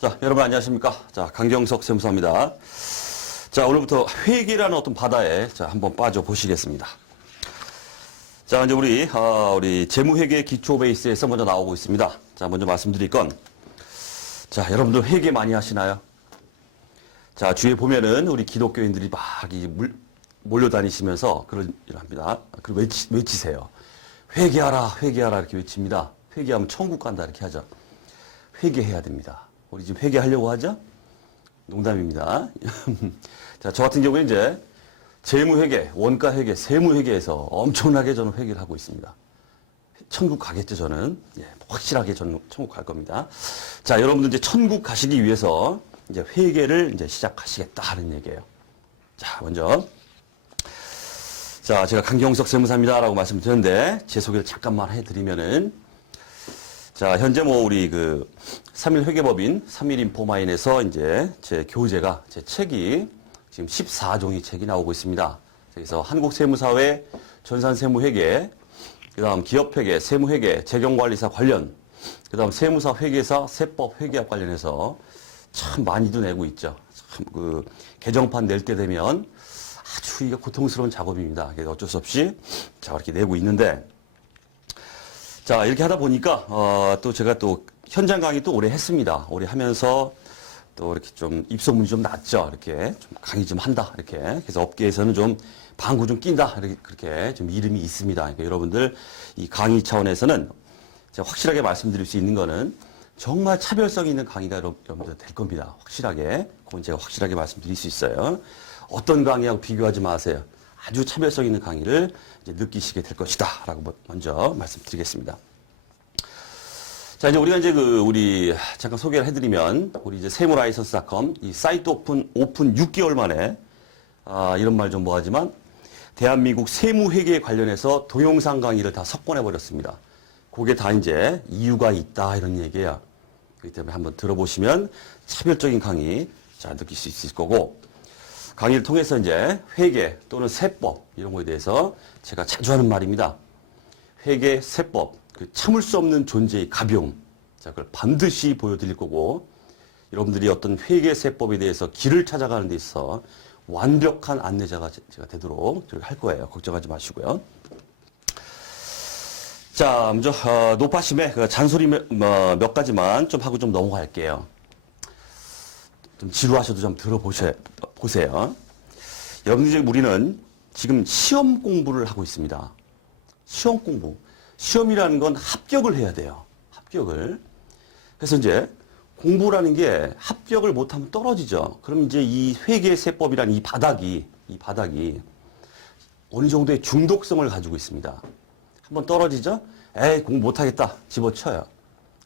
자, 여러분 안녕하십니까? 자, 강경석 세무사입니다. 자, 오늘부터 회계라는 어떤 바다에 자, 한번 빠져 보시겠습니다. 자, 이제 우리 재무회계 기초 베이스에서 먼저 나오고 있습니다. 자, 먼저 말씀드릴 건, 자, 여러분들 회계 많이 하시나요? 자, 주위에 보면은 우리 기독교인들이 막 몰려다니시면서 그런 일을 합니다. 그리고 외치세요. 회계하라, 회계하라 이렇게 외칩니다. 회계하면 천국 간다 이렇게 하죠. 회계해야 됩니다. 우리 지금 회계하려고 하죠? 농담입니다. 자, 저 같은 경우에 이제 재무회계, 원가회계, 세무회계에서 엄청나게 저는 회계를 하고 있습니다. 천국 가겠죠, 저는. 예, 확실하게 저는 천국 갈 겁니다. 자, 여러분들 이제 천국 가시기 위해서 이제 회계를 이제 시작하시겠다 하는 얘기예요. 자, 먼저. 자, 제가 강경석 세무사입니다라고 말씀드렸는데, 제 소개를 잠깐만 해드리면은, 자, 현재 우리 3일 회계법인 3일 인포마인에서 이제 제 교재가, 제 책이 지금 14종이 책이 나오고 있습니다. 그래서 한국세무사회 전산세무회계, 그 다음 기업회계, 세무회계, 재경관리사 관련, 그 다음 세무사 회계사, 세법 회계학 관련해서 참 많이도 내고 있죠. 참 개정판 낼 때 되면 아주 이게 고통스러운 작업입니다. 그래서 어쩔 수 없이 자, 이렇게 내고 있는데, 자, 이렇게 하다 보니까, 또 제가 또 현장 강의 또 오래 했습니다. 오래 하면서 또 이렇게 좀 입소문이 좀 났죠. 이렇게 좀 강의 좀 한다. 이렇게. 그래서 업계에서는 좀 방구 좀 낀다. 이렇게 그렇게 좀 이름이 있습니다. 그러니까 여러분들 이 강의 차원에서는 제가 확실하게 말씀드릴 수 있는 거는 정말 차별성 있는 강의가 여러분들 될 겁니다. 확실하게. 그건 제가 확실하게 말씀드릴 수 있어요. 어떤 강의하고 비교하지 마세요. 아주 차별성 있는 강의를 이제 느끼시게 될 것이다. 라고 먼저 말씀드리겠습니다. 자, 이제 우리가 이제 우리 잠깐 소개를 해드리면, 우리 이제 세무라이선스.com, 이 사이트 오픈 6개월 만에, 이런 말 좀 뭐하지만, 대한민국 세무회계에 관련해서 동영상 강의를 다 석권해버렸습니다. 그게 다 이제 이유가 있다. 이런 얘기예요. 그렇기 때문에 한번 들어보시면 차별적인 강의, 자, 느낄 수 있을 거고, 강의를 통해서 이제 회계 또는 세법 이런 거에 대해서 제가 자주 하는 말입니다. 회계, 세법, 참을 수 없는 존재의 가벼움. 자, 그걸 반드시 보여드릴 거고, 여러분들이 어떤 회계, 세법에 대해서 길을 찾아가는 데 있어 완벽한 안내자가 제가 되도록 할 거예요. 걱정하지 마시고요. 자, 먼저 노파심에 잔소리 몇 가지만 좀 하고 좀 넘어갈게요. 좀 지루하셔도 좀 보세요. 여러분들 우리는 지금 시험 공부를 하고 있습니다. 시험 공부. 시험이라는 건 합격을 해야 돼요. 합격을. 그래서 이제 공부라는 게 합격을 못하면 떨어지죠. 그럼 이제 이 회계세법이라는 이 바닥이 어느 정도의 중독성을 가지고 있습니다. 한번 떨어지죠? 에이, 공부 못하겠다. 집어쳐요.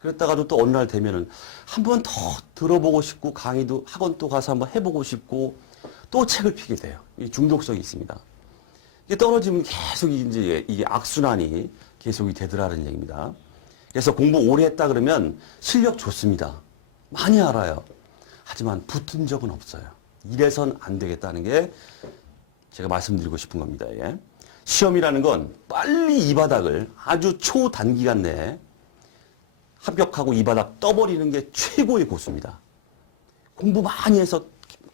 그랬다가도 또 어느 날 되면은 한 번 더 들어보고 싶고, 강의도 학원 또 가서 한번 해보고 싶고, 또 책을 피게 돼요. 이 중독성이 있습니다. 이게 떨어지면 계속 이제 이게 악순환이 계속이 되더라는 얘기입니다. 그래서 공부 오래 했다 그러면 실력 좋습니다. 많이 알아요. 하지만 붙은 적은 없어요. 이래선 안 되겠다는 게 제가 말씀드리고 싶은 겁니다. 예. 시험이라는 건 빨리 이 바닥을 아주 초단기간 내에 합격하고 이 바닥 떠버리는 게 최고의 고수입니다. 공부 많이 해서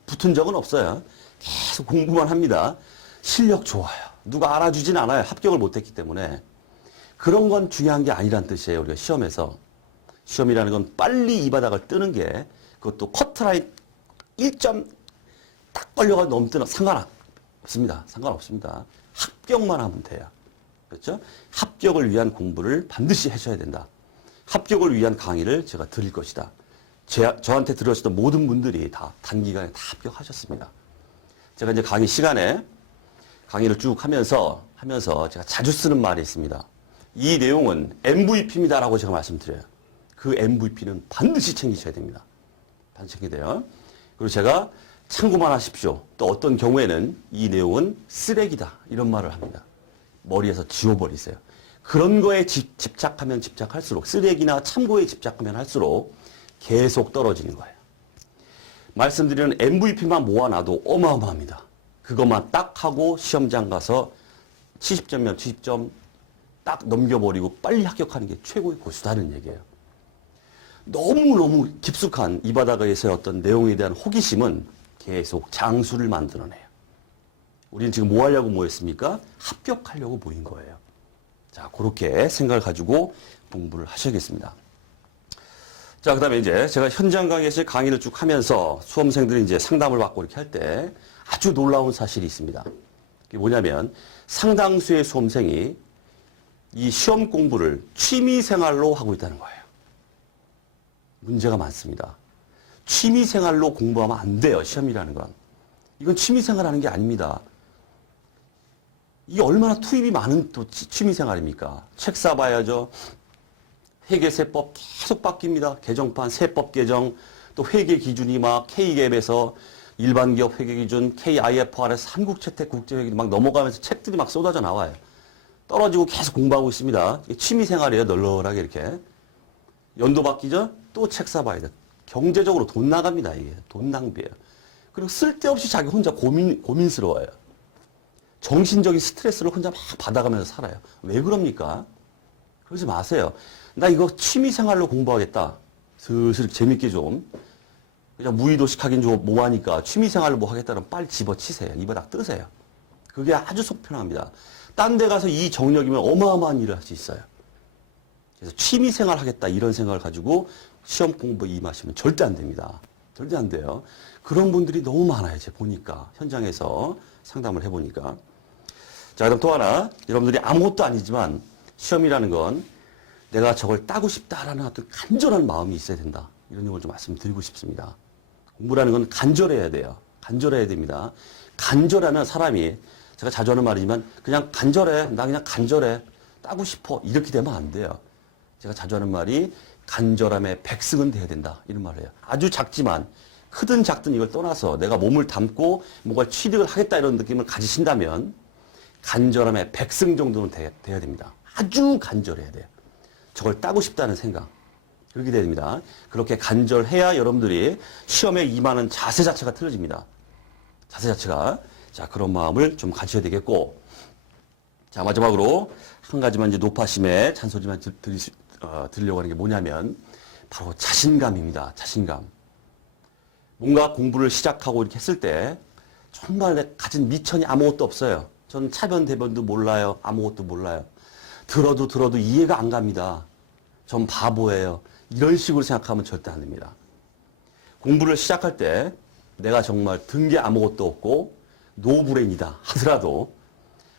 붙은 적은 없어요. 계속 공부만 합니다. 실력 좋아요. 누가 알아주진 않아요. 합격을 못했기 때문에. 그런 건 중요한 게 아니란 뜻이에요. 우리가 시험에서. 시험이라는 건 빨리 이 바닥을 뜨는 게, 그것도 커트라인 1점 딱 걸려가 넘뜨는 상관없습니다. 상관없습니다. 합격만 하면 돼요. 그렇죠? 합격을 위한 공부를 반드시 하셔야 된다. 합격을 위한 강의를 제가 드릴 것이다. 저한테 들으셨던 모든 분들이 다 단기간에 다 합격하셨습니다. 제가 이제 강의 시간에 강의를 쭉 하면서 제가 자주 쓰는 말이 있습니다. 이 내용은 MVP입니다라고 제가 말씀드려요. 그 MVP는 반드시 챙기셔야 됩니다. 반드시 챙겨야 돼요. 그리고 제가 참고만 하십시오. 또 어떤 경우에는 이 내용은 쓰레기다. 이런 말을 합니다. 머리에서 지워버리세요. 그런 거에 집착하면 집착할수록, 쓰레기나 참고에 집착하면 할수록 계속 떨어지는 거예요. 말씀드리는 MVP만 모아놔도 어마어마합니다. 그것만 딱 하고 시험장 가서 70점이면 70점 딱 넘겨버리고 빨리 합격하는 게 최고의 고수다는 얘기예요. 너무너무 깊숙한 이 바닥에서의 어떤 내용에 대한 호기심은 계속 장수를 만들어내요. 우리는 지금 뭐 하려고 모였습니까? 합격하려고 모인 거예요. 자, 그렇게 생각을 가지고 공부를 하셔야겠습니다. 자, 그 다음에 이제 제가 현장 강의에서 강의를 쭉 하면서 수험생들이 이제 상담을 받고 이렇게 할 때 아주 놀라운 사실이 있습니다. 그게 뭐냐면 상당수의 수험생이 이 시험 공부를 취미 생활로 하고 있다는 거예요. 문제가 많습니다. 취미 생활로 공부하면 안 돼요, 시험이라는 건. 이건 취미 생활하는 게 아닙니다. 이게 얼마나 투입이 많은 또 취미 생활입니까? 책 사봐야죠. 회계세법 계속 바뀝니다. 개정판, 세법 개정, 또 회계 기준이 막 K갭에서 일반 기업 회계 기준, KIFRS, 한국채택 국제회계 막 넘어가면서 책들이 막 쏟아져 나와요. 떨어지고 계속 공부하고 있습니다. 취미 생활이에요, 널널하게 이렇게. 연도 바뀌죠? 또 책 사봐야 돼. 경제적으로 돈 나갑니다, 이게. 돈 낭비예요. 그리고 쓸데없이 자기 혼자 고민스러워요. 정신적인 스트레스를 혼자 막 받아가면서 살아요. 왜 그럽니까? 그러지 마세요. 나 이거 취미 생활로 공부하겠다. 슬슬 재밌게 좀. 그냥 무의도식 하긴 좀 뭐하니까 취미 생활로 뭐 하겠다면 빨리 집어치세요. 이 바닥 뜨세요. 그게 아주 속 편합니다. 딴 데 가서 이 정력이면 어마어마한 일을 할 수 있어요. 그래서 취미 생활 하겠다 이런 생각을 가지고 시험 공부에 임하시면 절대 안 됩니다. 절대 안 돼요. 그런 분들이 너무 많아요. 제가 보니까. 현장에서 상담을 해보니까. 자, 그럼 또 하나. 여러분들이 아무것도 아니지만 시험이라는 건 내가 저걸 따고 싶다라는 어떤 간절한 마음이 있어야 된다. 이런 내용을 좀 말씀드리고 싶습니다. 공부라는 건 간절해야 돼요. 간절해야 됩니다. 간절하면 사람이 제가 자주 하는 말이지만 그냥 간절해. 나 그냥 간절해. 따고 싶어. 이렇게 되면 안 돼요. 제가 자주 하는 말이 간절함의 백승은 돼야 된다. 이런 말을 해요. 아주 작지만 크든 작든 이걸 떠나서 내가 몸을 담고 뭔가 취득을 하겠다 이런 느낌을 가지신다면 간절함의 백승 정도는 돼야 됩니다. 아주 간절해야 돼요. 저걸 따고 싶다는 생각. 그렇게 돼야 됩니다. 그렇게 간절해야 여러분들이 시험에 임하는 자세 자체가 틀어집니다. 자세 자체가. 자, 그런 마음을 좀 가지셔야 되겠고. 자, 마지막으로 한 가지만 이제 노파심에 잔소리만 드리려고 하는 게 뭐냐면 바로 자신감입니다. 자신감. 뭔가 공부를 시작하고 이렇게 했을 때 정말 내 가진 미천이 아무것도 없어요. 전 차변 대변도 몰라요. 아무것도 몰라요. 들어도 이해가 안 갑니다. 전 바보예요. 이런 식으로 생각하면 절대 안 됩니다. 공부를 시작할 때 내가 정말 든 게 아무것도 없고 노브레인이다 하더라도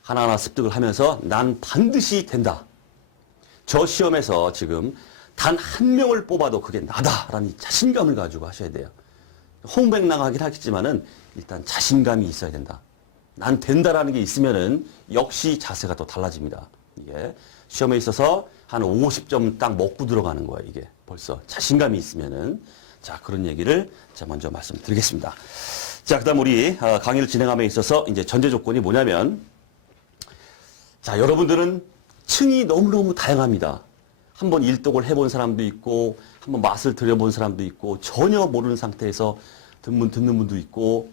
하나하나 습득을 하면서 난 반드시 된다. 저 시험에서 지금 단 한 명을 뽑아도 그게 나다라는 자신감을 가지고 하셔야 돼요. 홍백랑하긴 하겠지만은 일단 자신감이 있어야 된다. 난 된다라는 게 있으면은 역시 자세가 또 달라집니다. 이게 시험에 있어서 한 50점 딱 먹고 들어가는 거예요. 이게 벌써 자신감이 있으면은. 자, 그런 얘기를 제가 먼저 말씀드리겠습니다. 자, 그다음 우리 강의를 진행함에 있어서 이제 전제 조건이 뭐냐면, 자, 여러분들은 층이 너무너무 다양합니다. 한번 일독을 해본 사람도 있고, 한번 맛을 들여본 사람도 있고, 전혀 모르는 상태에서 듣는 분도 있고,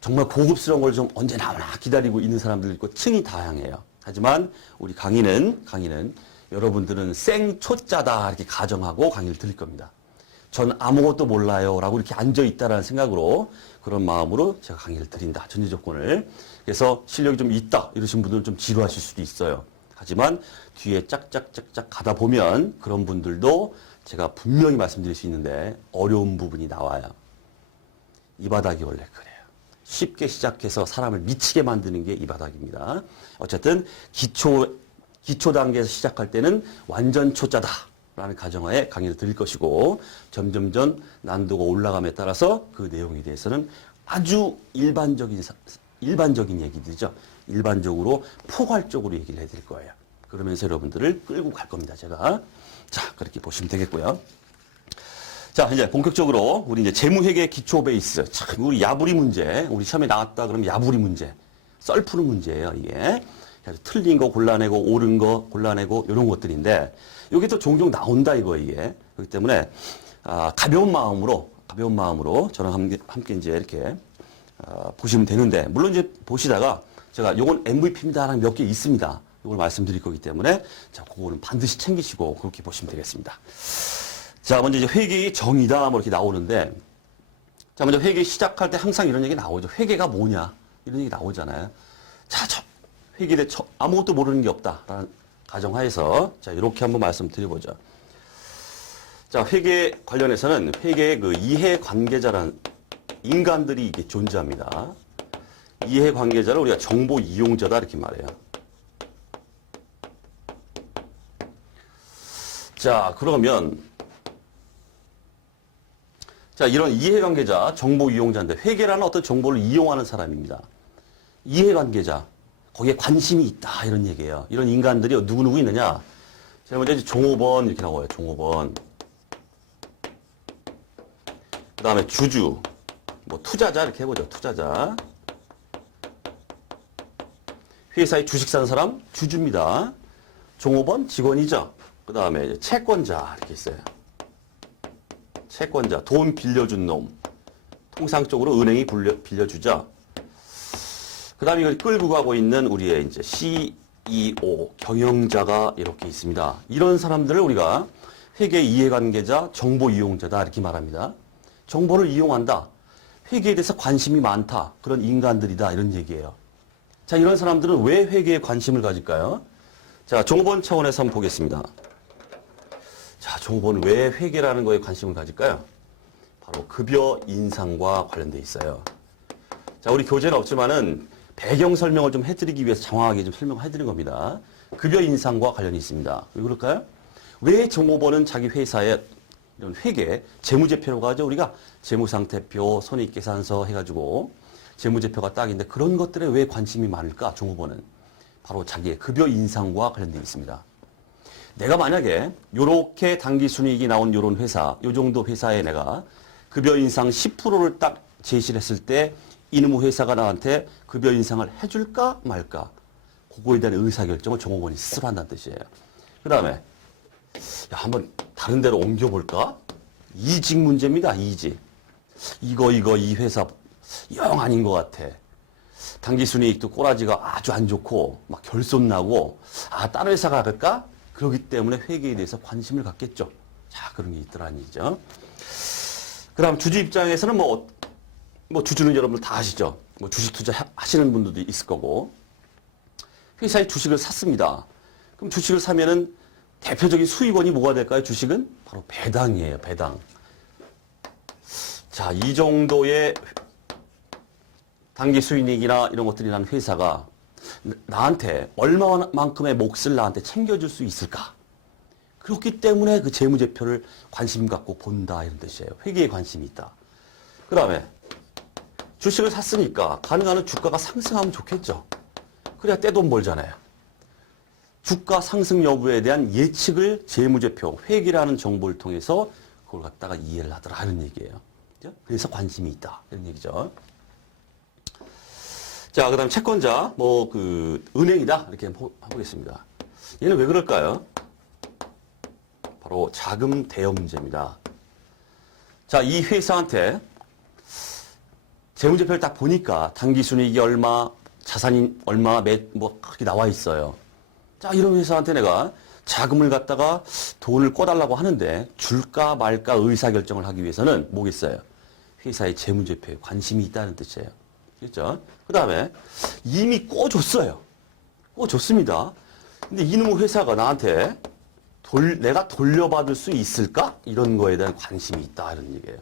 정말 고급스러운 걸 좀 언제 나오나 기다리고 있는 사람도 있고, 층이 다양해요. 하지만 우리 강의는 여러분들은 생초짜다 이렇게 가정하고 강의를 드릴 겁니다. 전 아무것도 몰라요 라고 이렇게 앉아있다라는 생각으로 그런 마음으로 제가 강의를 드린다. 전제 조건을. 그래서 실력이 좀 있다 이러신 분들은 좀 지루하실 수도 있어요. 하지만 뒤에 짝짝짝짝 가다 보면 그런 분들도 제가 분명히 말씀드릴 수 있는데 어려운 부분이 나와요. 이 바닥이 원래 그래요. 쉽게 시작해서 사람을 미치게 만드는 게 이 바닥입니다. 어쨌든 기초 단계에서 시작할 때는 완전 초짜다 라는 가정하에 강의를 드릴 것이고 점점점 난도가 올라감에 따라서 그 내용에 대해서는 아주 일반적인 얘기들이죠. 일반적으로 포괄적으로 얘기를 해드릴 거예요. 그러면서 여러분들을 끌고 갈 겁니다. 제가. 자, 그렇게 보시면 되겠고요. 자, 이제 본격적으로 우리 이제 재무회계 기초 베이스. 참, 우리 야부리 문제. 우리 시험에 나왔다 그러면 야부리 문제. 썰 푸는 문제예요, 이게. 그래서 틀린 거 골라내고 옳은 거 골라내고 이런 것들인데 여기 또 종종 나온다 이거 이게. 그렇기 때문에 가벼운 마음으로 저랑 함께 이제 이렇게 보시면 되는데 물론 이제 보시다가 제가 요건 MVP입니다라는 몇 개 있습니다. 이걸 말씀드릴 거기 때문에 자, 그거는 반드시 챙기시고 그렇게 보시면 되겠습니다. 자, 먼저 이제 회계의 정의다, 뭐 이렇게 나오는데, 자, 먼저 회계 시작할 때 항상 이런 얘기 나오죠. 회계가 뭐냐? 이런 얘기 나오잖아요. 자, 회계에 대해 아무것도 모르는 게 없다라는 가정하에서, 자, 이렇게 한번 말씀드려보죠. 자, 회계 관련해서는 회계의 그 이해관계자라는 인간들이 이게 존재합니다. 이해관계자를 우리가 정보 이용자다, 이렇게 말해요. 자, 그러면, 자, 이런 이해관계자, 정보 이용자인데, 회계라는 어떤 정보를 이용하는 사람입니다. 이해관계자, 거기에 관심이 있다, 이런 얘기예요. 이런 인간들이 누구누구 있느냐? 제가 먼저 종업원, 이렇게 나와요, 종업원. 그 다음에 주주, 뭐, 투자자, 이렇게 해보죠, 투자자. 회사에 주식 사는 사람, 주주입니다. 종업원, 직원이죠. 그 다음에 채권자, 이렇게 있어요. 채권자, 돈 빌려준 놈. 통상적으로 은행이 빌려주죠. 그 다음에 이걸 끌고 가고 있는 우리의 이제 CEO, 경영자가 이렇게 있습니다. 이런 사람들을 우리가 회계 이해관계자, 정보 이용자다, 이렇게 말합니다. 정보를 이용한다. 회계에 대해서 관심이 많다. 그런 인간들이다. 이런 얘기예요. 자, 이런 사람들은 왜 회계에 관심을 가질까요? 자, 종업원 차원에서 한번 보겠습니다. 자, 종업원은 왜 회계라는 거에 관심을 가질까요? 바로 급여 인상과 관련돼 있어요. 자, 우리 교재는 없지만은 배경 설명을 좀 해드리기 위해서 장황하게 좀 설명해드린 겁니다. 급여 인상과 관련이 있습니다. 왜 그럴까요? 왜 종업원은 자기 회사에 이런 회계, 재무제표라고 하죠. 우리가 재무상태표, 손익계산서 해가지고 재무제표가 딱인데 그런 것들에 왜 관심이 많을까? 종업원은 바로 자기의 급여 인상과 관련돼 있습니다. 내가 만약에 요렇게 당기순이익이 나온 요런 회사, 요 정도 회사에 내가 급여 인상 10%를 딱 제시를 했을 때 이놈의 회사가 나한테 급여 인상을 해줄까 말까? 그거에 대한 의사결정을 종업원이 스스로 한다는 뜻이에요. 그 다음에 야, 한번 다른 데로 옮겨볼까? 이직 문제입니다. 이직. 이 회사 영 아닌 것 같아. 당기순이익도 꼬라지가 아주 안 좋고 막 결손나고 다른 회사가 갈까? 그렇기 때문에 회계에 대해서 관심을 갖겠죠. 자, 그런 게 있더라는 얘기죠. 그 다음 주주 입장에서는 뭐 주주는 여러분들 다 아시죠. 뭐 주식 투자 하시는 분들도 있을 거고. 회사에 주식을 샀습니다. 그럼 주식을 사면은 대표적인 수익원이 뭐가 될까요? 주식은 바로 배당이에요. 배당. 자, 이 정도의 단기 수익이나 이런 것들이 난 회사가 나한테 얼마만큼의 몫을 나한테 챙겨줄 수 있을까? 그렇기 때문에 그 재무제표를 관심 갖고 본다, 이런 뜻이에요. 회계에 관심이 있다. 그 다음에 주식을 샀으니까 가능한 한 주가가 상승하면 좋겠죠. 그래야 떼돈 벌잖아요. 주가 상승 여부에 대한 예측을 재무제표, 회계라는 정보를 통해서 그걸 갖다가 이해를 하더라, 이런 얘기예요. 그래서 관심이 있다, 이런 얘기죠. 자, 그 다음 채권자, 은행이다, 이렇게 해보겠습니다. 얘는 왜 그럴까요? 바로 자금 대여 문제입니다. 자, 이 회사한테 재무제표를 딱 보니까 당기순이익이 얼마, 자산이 얼마, 그렇게 나와 있어요. 자, 이런 회사한테 내가 자금을 갖다가 돈을 꿔달라고 하는데 줄까 말까 의사결정을 하기 위해서는 뭐겠어요? 회사의 재무제표에 관심이 있다는 뜻이에요. 그렇죠? 그 다음에 이미 꿔줬어요. 꿔줬습니다. 근데 이놈의 회사가 나한테 내가 돌려받을 수 있을까? 이런 거에 대한 관심이 있다, 이런 얘기예요.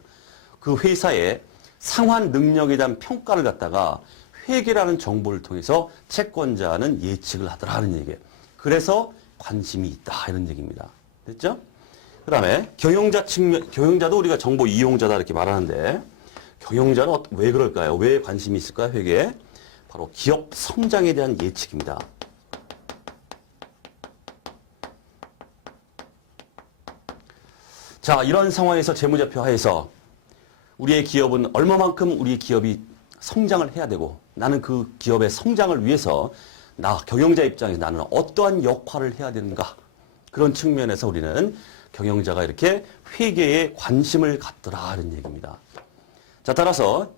그 회사의 상환 능력에 대한 평가를 갖다가 회계라는 정보를 통해서 채권자는 예측을 하더라는 얘기예요. 그래서 관심이 있다, 이런 얘기입니다. 됐죠? 그 다음에 경영자도 우리가 정보 이용자다, 이렇게 말하는데 경영자는 왜 그럴까요? 왜 관심이 있을까요? 회계에? 바로 기업 성장에 대한 예측입니다. 자, 이런 상황에서 재무제표 하에서 우리의 기업은 얼마만큼 우리 기업이 성장을 해야 되고 나는 그 기업의 성장을 위해서 나 경영자 입장에서 나는 어떠한 역할을 해야 되는가, 그런 측면에서 우리는 경영자가 이렇게 회계에 관심을 갖더라, 이런 얘기입니다. 자, 따라서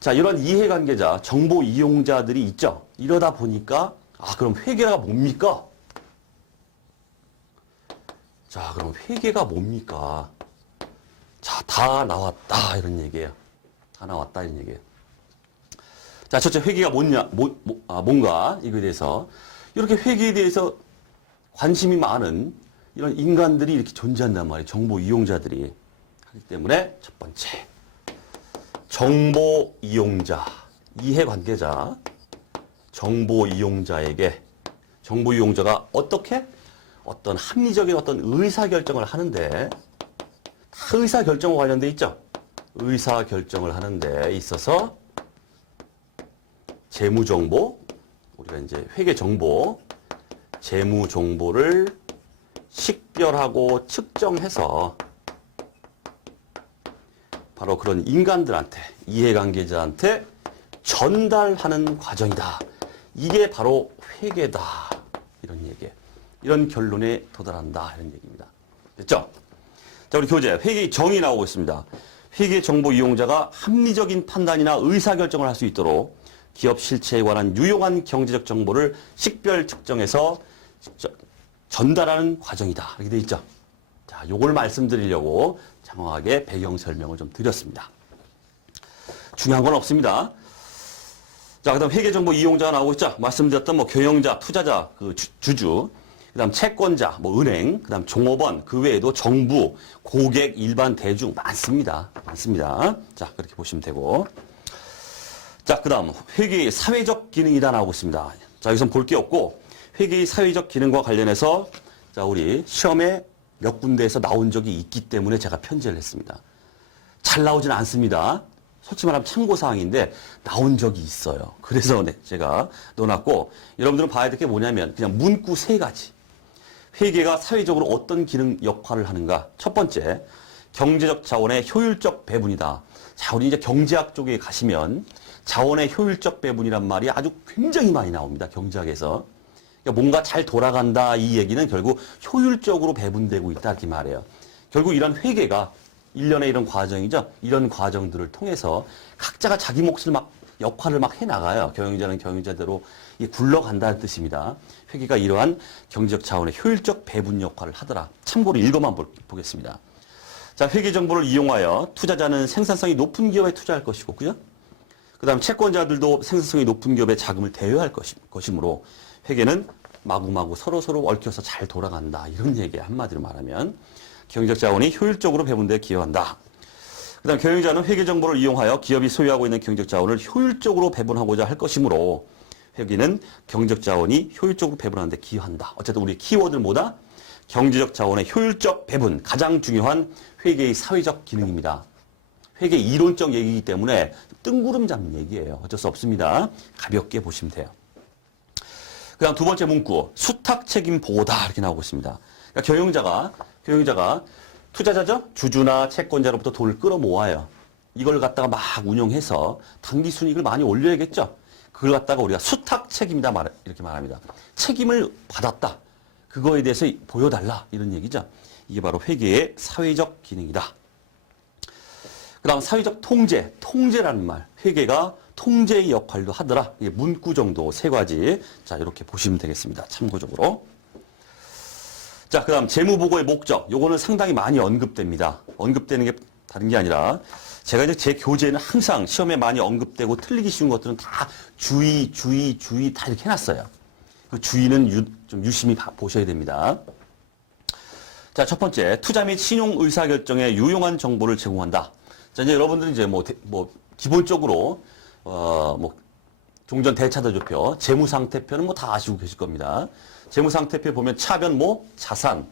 자, 이런 이해관계자, 정보 이용자들이 있죠. 이러다 보니까 그럼 회계가 뭡니까? 자, 그럼 회계가 뭡니까? 자, 다 나왔다 이런 얘기예요. 다 나왔다 이런 얘기예요. 자, 첫째 회계가 뭔가 이거에 대해서 이렇게 회계에 대해서 관심이 많은 이런 인간들이 이렇게 존재한단 말이에요. 정보 이용자들이 하기 때문에 첫 번째 정보 이용자, 이해관계자, 정보 이용자에게 정보 이용자가 어떻게 어떤 합리적인 어떤 의사결정을 하는데 다 의사결정과 관련돼 있죠. 의사결정을 하는 데 있어서 재무정보, 우리가 이제 회계정보, 재무정보를 식별하고 측정해서 바로 그런 인간들한테, 이해관계자한테 전달하는 과정이다. 이게 바로 회계다. 이런 얘기예요. 이런 결론에 도달한다. 이런 얘기입니다. 됐죠? 자, 우리 교재 회계 정의 나오고 있습니다. 회계 정보 이용자가 합리적인 판단이나 의사결정을 할 수 있도록 기업 실체에 관한 유용한 경제적 정보를 식별 측정해서 전달하는 과정이다. 이렇게 돼 있죠. 자, 요걸 말씀드리려고 장황하게 배경 설명을 좀 드렸습니다. 중요한 건 없습니다. 자, 그다음 회계 정보 이용자가 나오고 있죠. 말씀드렸던 뭐 경영자, 투자자, 그 주주, 그다음 채권자, 뭐 은행, 그다음 종업원, 그 외에도 정부, 고객, 일반 대중 많습니다. 많습니다. 자, 그렇게 보시면 되고. 자, 그다음 회계의 사회적 기능이다 나오고 있습니다. 자, 여기서 볼 게 없고 회계의 사회적 기능과 관련해서 자, 우리 시험에 몇 군데에서 나온 적이 있기 때문에 제가 편제를 했습니다. 잘 나오지는 않습니다. 솔직히 말하면 참고사항인데 나온 적이 있어요. 그래서 네, 제가 넣어놨고 여러분들은 봐야 될 게 뭐냐면 그냥 문구 세 가지. 회계가 사회적으로 어떤 기능 역할을 하는가. 첫 번째, 경제적 자원의 효율적 배분이다. 자, 우리 이제 경제학 쪽에 가시면 자원의 효율적 배분이란 말이 아주 굉장히 많이 나옵니다. 경제학에서. 그러니까 뭔가 잘 돌아간다 이 얘기는 결국 효율적으로 배분되고 있다 이렇게 말해요. 결국 이런 회계가 일련의 이런 과정이죠. 이런 과정들을 통해서 각자가 자기 몫을 막 역할을 막 해나가요. 경영자는 경영자대로 굴러간다는 뜻입니다. 회계가 이러한 경제적 자원의 효율적 배분 역할을 하더라. 참고로 읽어만 보겠습니다. 자, 회계 정보를 이용하여 투자자는 생산성이 높은 기업에 투자할 것이고, 그죠? 그 다음 채권자들도 생산성이 높은 기업에 자금을 대여할 것이므로 회계는 마구마구 서로서로 얽혀서 잘 돌아간다. 이런 얘기예요. 한마디로 말하면. 경제적 자원이 효율적으로 배분되어 기여한다. 그 다음 경영자는 회계 정보를 이용하여 기업이 소유하고 있는 경제적 자원을 효율적으로 배분하고자 할 것이므로 회계는 경제적 자원이 효율적으로 배분하는 데 기여한다. 어쨌든 우리 키워드는 뭐다? 경제적 자원의 효율적 배분, 가장 중요한 회계의 사회적 기능입니다. 회계 이론적 얘기이기 때문에 뜬구름 잡는 얘기예요. 어쩔 수 없습니다. 가볍게 보시면 돼요. 그 다음 두 번째 문구, 수탁 책임 보호다 이렇게 나오고 있습니다. 그러니까 경영자가 투자자죠? 주주나 채권자로부터 돈을 끌어모아요. 이걸 갖다가 막 운용해서 당기 순이익을 많이 올려야겠죠? 그걸 갖다가 우리가 수탁 책임이다 이렇게 말합니다. 책임을 받았다. 그거에 대해서 보여달라 이런 얘기죠. 이게 바로 회계의 사회적 기능이다. 그 다음 사회적 통제, 통제라는 말. 회계가 통제의 역할도 하더라. 이게 문구 정도 세 가지. 자, 이렇게 보시면 되겠습니다. 참고적으로. 자, 그 다음 재무보고의 목적. 요거는 상당히 많이 언급됩니다. 언급되는 게 다른 게 아니라 제가 이제 제 교재에는 항상 시험에 많이 언급되고 틀리기 쉬운 것들은 다 주의 다 이렇게 해놨어요. 그 주의는 좀 유심히 보셔야 됩니다. 자, 첫 번째, 투자 및 신용 의사결정에 유용한 정보를 제공한다. 자, 이제 여러분들은 이제 기본적으로, 종전 대차대조표, 재무상태표는 다 아시고 계실 겁니다. 재무상태표 보면 차변 자산,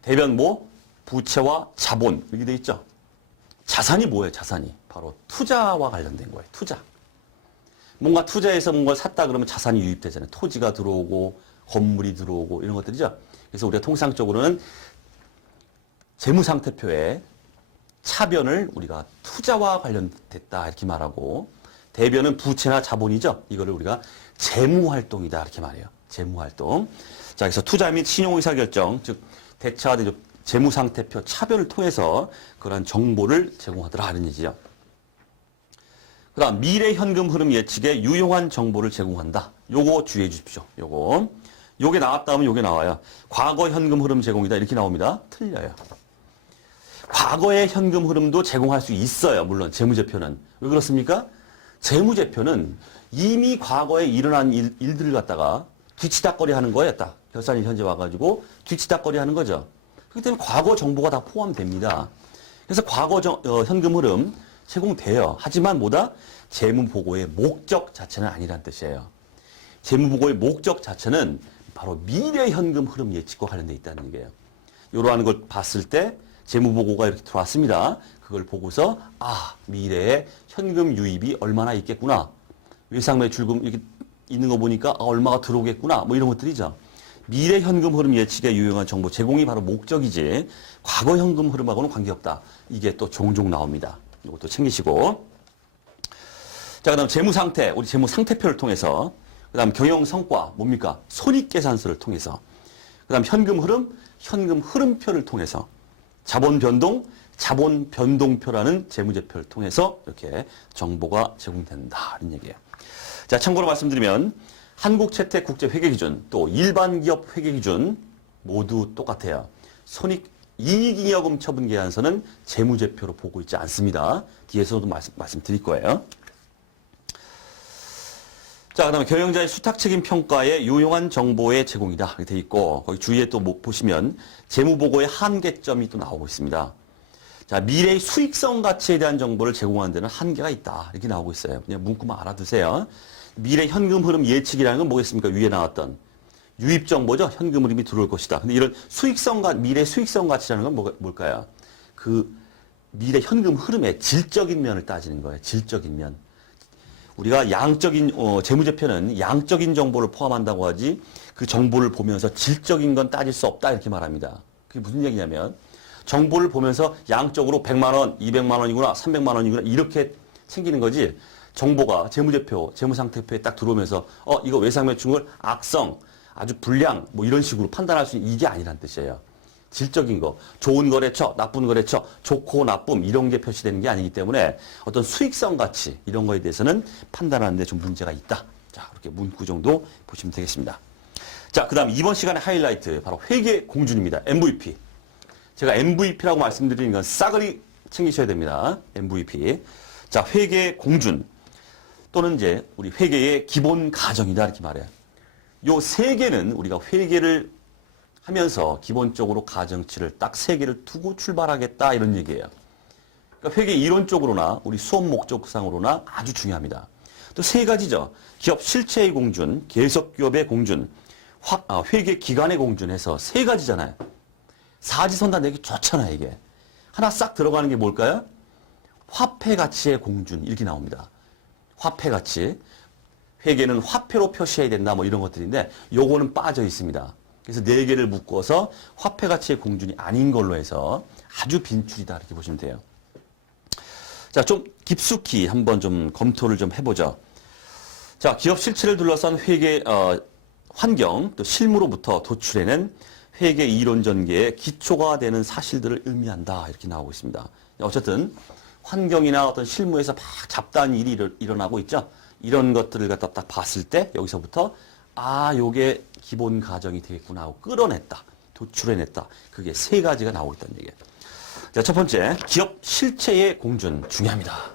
대변 부채와 자본, 이렇게 돼 있죠. 자산이 뭐예요, 자산이? 바로 투자와 관련된 거예요, 투자. 뭔가 투자해서 뭔가를 샀다 그러면 자산이 유입되잖아요. 토지가 들어오고, 건물이 들어오고, 이런 것들이죠. 그래서 우리가 통상적으로는 재무상태표에 차변을 우리가 투자와 관련됐다 이렇게 말하고 대변은 부채나 자본이죠. 이거를 우리가 재무활동이다 이렇게 말해요. 재무활동. 자, 그래서 투자 및 신용의사결정, 즉 대차 대조 재무상태표 차변을 통해서 그러한 정보를 제공하더라 하는 얘기죠. 그 다음 미래 현금 흐름 예측에 유용한 정보를 제공한다. 요거 주의해 주십시오. 요거 요게 나왔다 하면 요게 나와요. 과거 현금 흐름 제공이다. 이렇게 나옵니다. 틀려요. 과거의 현금 흐름도 제공할 수 있어요. 물론 재무제표는. 왜 그렇습니까? 재무제표는 이미 과거에 일어난 일들을 갖다가 뒤치다꺼리 하는 거예요. 딱 결산이 현재 와가지고 뒤치다꺼리 하는 거죠. 그렇기 때문에 과거 정보가 다 포함됩니다. 그래서 과거 현금 흐름 제공돼요. 하지만 뭐다? 재무보고의 목적 자체는 아니란 뜻이에요. 재무보고의 목적 자체는 바로 미래 현금 흐름 예측과 관련돼 있다는 얘기예요. 이러한 걸 봤을 때 재무보고가 이렇게 들어왔습니다. 그걸 보고서 미래에 현금 유입이 얼마나 있겠구나. 외상매출금 이렇게 있는 거 보니까 얼마가 들어오겠구나. 뭐 이런 것들이죠. 미래 현금 흐름 예측에 유용한 정보 제공이 바로 목적이지 과거 현금 흐름하고는 관계없다. 이게 또 종종 나옵니다. 이것도 챙기시고. 자, 그다음 재무 상태, 우리 재무 상태표를 통해서, 그다음 경영 성과 뭡니까? 손익계산서를 통해서, 그다음 현금 흐름표를 통해서, 자본 변동표라는 재무제표를 통해서 이렇게 정보가 제공된다. 이런 얘기예요. 자, 참고로 말씀드리면 한국채택국제회계기준 또 일반기업 회계기준 모두 똑같아요. 이익잉여금 처분계산서는 재무제표로 보고 있지 않습니다. 뒤에서도 말씀드릴 거예요. 자, 그다음에 경영자의 수탁책임 평가에 유용한 정보의 제공이다. 이렇게 돼 있고, 거기 주위에 또 보시면 재무보고의 한계점이 또 나오고 있습니다. 자, 미래의 수익성 가치에 대한 정보를 제공하는 데는 한계가 있다. 이렇게 나오고 있어요. 그냥 문구만 알아두세요. 미래 현금 흐름 예측이라는 건 뭐겠습니까? 위에 나왔던 유입 정보죠. 현금 흐름이 들어올 것이다. 근데 이런 미래 수익성 가치라는 건 뭘까요? 그 미래 현금 흐름의 질적인 면을 따지는 거예요. 질적인 면. 우리가 양적인 재무제표는 양적인 정보를 포함한다고 하지 그 정보를 보면서 질적인 건 따질 수 없다 이렇게 말합니다. 그게 무슨 얘기냐면 정보를 보면서 양적으로 100만 원, 200만 원이구나, 300만 원이구나 이렇게 챙기는 거지 정보가 재무제표, 재무상태표에 딱 들어오면서 이거 외상매출을 악성, 아주 불량 뭐 이런 식으로 판단할 수 있는 이게 아니란 뜻이에요. 질적인 거, 좋은 거래처, 나쁜 거래처, 좋고 나쁨 이런 게 표시되는 게 아니기 때문에 어떤 수익성 가치 이런 거에 대해서는 판단하는 데 좀 문제가 있다. 자, 그렇게 문구 정도 보시면 되겠습니다. 자, 그다음 이번 시간의 하이라이트 바로 회계 공준입니다. MVP. 제가 MVP라고 말씀드리는 건 싸그리 챙기셔야 됩니다. MVP. 자, 회계 공준 또는 이제 우리 회계의 기본 가정이다 이렇게 말해요. 요 세 개는 우리가 회계를 하면서 기본적으로 가정치를 딱 세 개를 두고 출발하겠다 이런 얘기예요. 그러니까 회계 이론적으로나 우리 수업 목적상으로나 아주 중요합니다. 또 세 가지죠. 기업 실체의 공준, 계속기업의 공준, 회계 기간의 공준해서 세 가지잖아요. 사지선다 내기 좋잖아요, 이게. 하나 싹 들어가는 게 뭘까요? 화폐 가치의 공준 이렇게 나옵니다. 화폐 가치. 회계는 화폐로 표시해야 된다 뭐 이런 것들인데 요거는 빠져 있습니다. 그래서 네 개를 묶어서 화폐 가치의 공준이 아닌 걸로 해서 아주 빈출이다 이렇게 보시면 돼요. 자, 좀 깊숙이 한번 좀 검토를 좀 해보죠. 자, 기업 실체를 둘러싼 회계 환경 또 실무로부터 도출해낸 회계 이론 전개의 기초가 되는 사실들을 의미한다 이렇게 나오고 있습니다. 어쨌든 환경이나 어떤 실무에서 막 잡다한 일이 일어나고 있죠. 이런 것들을 갖다 딱 봤을 때 여기서부터 요게 기본 가정이 되겠구나 하고 끌어냈다. 도출해냈다. 그게 세 가지가 나오고 있다는 얘기예요. 자, 첫 번째, 기업 실체의 공준 중요합니다.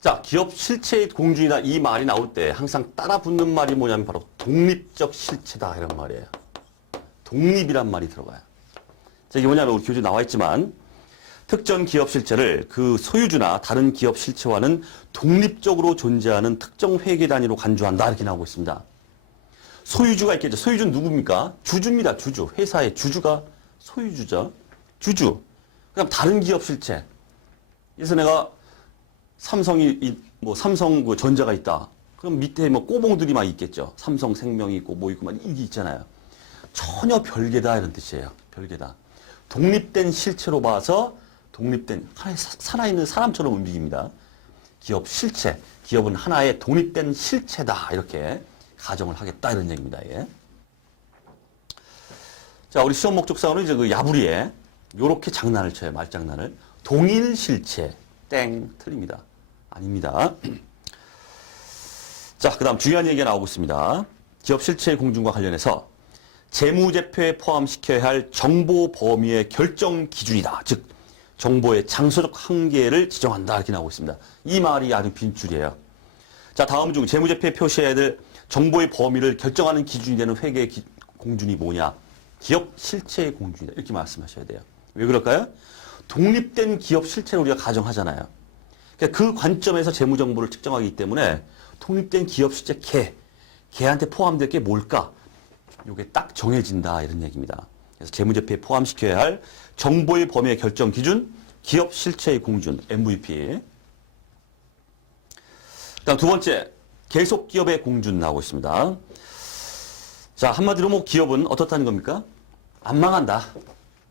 자, 기업 실체의 공준이다 이 말이 나올 때 항상 따라 붙는 말이 뭐냐면 바로 독립적 실체다 이런 말이에요. 독립이란 말이 들어가요. 자, 이게 뭐냐면 우리 교재에 나와 있지만 특정 기업 실체를 그 소유주나 다른 기업 실체와는 독립적으로 존재하는 특정 회계 단위로 간주한다 이렇게 나오고 있습니다. 소유주가 있겠죠. 소유주는 누굽니까? 주주입니다. 주주. 회사의 주주가 소유주죠. 주주. 그다음 다른 기업 실체. 그래서 내가 삼성 그 전자가 있다. 그럼 밑에 뭐 꼬봉들이 막 있겠죠. 삼성생명이 있고 뭐 있고 막 이게 있잖아요. 전혀 별개다 이런 뜻이에요. 별개다. 독립된 실체로 봐서 독립된 하나의 살아있는 사람처럼 움직입니다. 기업 실체. 기업은 하나의 독립된 실체다. 이렇게 가정을 하겠다 이런 얘기입니다. 예. 자, 우리 시험 목적상으로 이제 그 야부리에 요렇게 장난을 쳐요. 말장난을. 동일 실체. 땡. 틀립니다. 아닙니다. 자, 그 다음 중요한 얘기가 나오고 있습니다. 기업 실체 공준과 관련해서 재무제표에 포함시켜야 할 정보 범위의 결정 기준이다. 즉, 정보의 장소적 한계를 지정한다. 이렇게 나오고 있습니다. 이 말이 아주 빈줄이에요. 자, 다음 중 재무제표에 표시해야 될 정보의 범위를 결정하는 기준이 되는 회계 공준이 뭐냐? 기업 실체의 공준이다. 이렇게 말씀하셔야 돼요. 왜 그럴까요? 독립된 기업 실체를 우리가 가정하잖아요. 그러니까 그 관점에서 재무정보를 측정하기 때문에 독립된 기업 실체 걔한테 포함될 게 뭘까? 이게 딱 정해진다. 이런 얘기입니다. 그래서 재무제표에 포함시켜야 할 정보의 범위의 결정 기준, 기업 실체의 공준, MVP. 다음 두 번째, 계속 기업의 공준 나오고 있습니다. 자, 한마디로 뭐 기업은 어떻다는 겁니까? 안 망한다.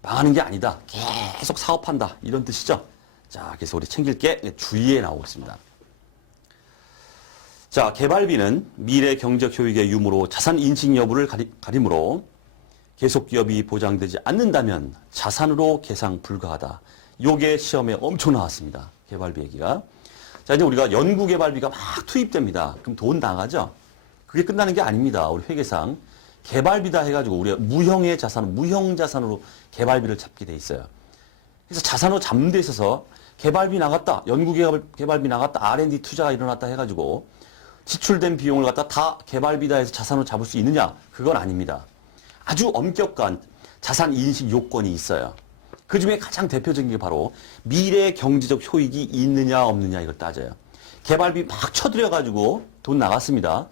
망하는 게 아니다. 계속 사업한다. 이런 뜻이죠. 자, 그래서 우리 챙길 게 주의에 나오고 있습니다. 자, 개발비는 미래 경제적 효익의 유무로 자산 인식 여부를 가리므로 계속 기업이 보장되지 않는다면 자산으로 계상 불가하다. 요게 시험에 엄청 나왔습니다. 개발비 얘기가. 자, 이제 우리가 연구 개발비가 막 투입됩니다. 그럼 돈 나가죠? 그게 끝나는 게 아닙니다. 우리 회계상. 개발비다 해가지고 우리가 무형 자산으로 개발비를 잡게 돼 있어요. 그래서 자산으로 잡는 데 있어서 개발비 나갔다, 연구 개발비 나갔다, R&D 투자가 일어났다 해가지고 지출된 비용을 갖다 다 개발비다 해서 자산으로 잡을 수 있느냐? 그건 아닙니다. 아주 엄격한 자산 인식 요건이 있어요. 그 중에 가장 대표적인 게 바로 미래 경제적 효익이 있느냐 없느냐 이걸 따져요. 개발비 막 쳐들여가지고 돈 나갔습니다.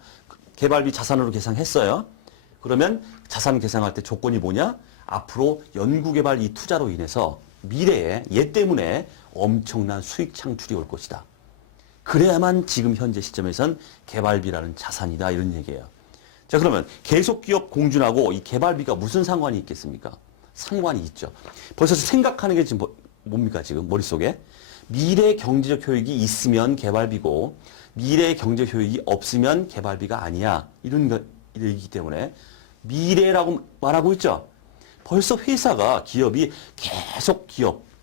개발비 자산으로 계상했어요. 그러면 자산 계상할 때 조건이 뭐냐? 앞으로 연구개발 이 투자로 인해서 미래에 얘 때문에 엄청난 수익 창출이 올 것이다. 그래야만 지금 현재 시점에선 개발비라는 자산이다 이런 얘기예요. 자, 그러면 계속기업 공준하고 이 개발비가 무슨 상관이 있겠습니까? 상관이 있죠. 벌써 생각하는 게 지금 뭡니까 지금 머릿속에? 미래 경제적 효익이 있으면 개발비고 미래 경제적 효익이 없으면 개발비가 아니야. 이런 얘기이기 때문에 미래라고 말하고 있죠. 벌써 회사가 기업이